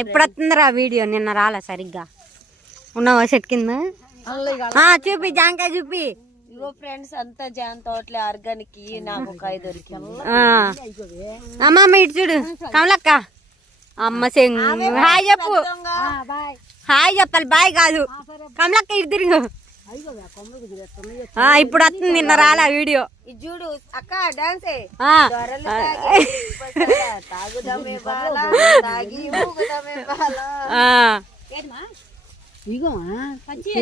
ఇప్పుడు వస్తుందిరా వీడియో, నిన్న రాలే సరిగ్గా. ఉన్నావా చెట్టు కింద? చూపి జాంకాయ చూపి. ఇగో ఫ్రెండ్స్ అంతా జాన్ తోటలే ఆర్గానిక్. నాకు ఒక 5 దొరికింది. అమ్మమ్మ ఇటు చూడు కమలక్క. అమ్మ సింగ్ హాయ్ చెప్పు. హాయ్ చెప్పాలి, బాయ్ కాదు. కమలక్క ఇటు తిరుగు. ఇప్పుడు వస్తుంది, నిన్న రాలే వీడియో. ఇది చూడు అక్క డాన్స్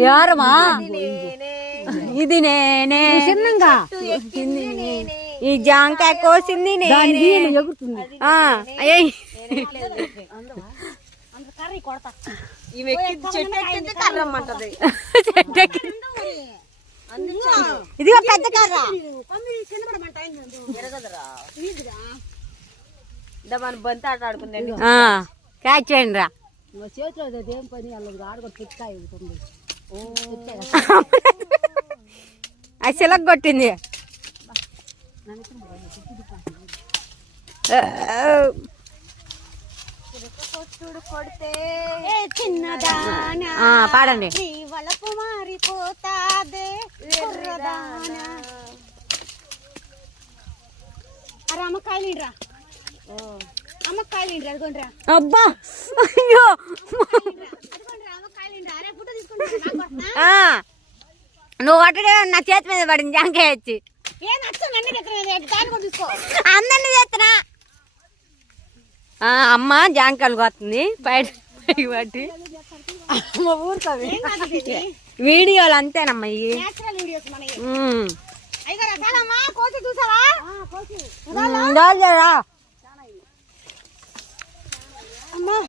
ఎవరమ్మా? ఇది నేనే. ఈ జాంకాయ కోసింది ఇదిగో పెద్ద కర్ర. మన బంతి ఆట ఆడుకుందండి. క్యాచ్ చేయండి రా. అది సిలక్ కొట్టింది. పాడండి. అబ్బా అయ్యో నువ్వు కొట్టడే నా చేతి మీద పడింది జాంకాయ వచ్చి. అందరినీ చేస్తున్నా. అమ్మ జాంకాయలు కొత్తుంది బయట బట్టి. వీడియోలు అంతేనమ్మా ఇవి.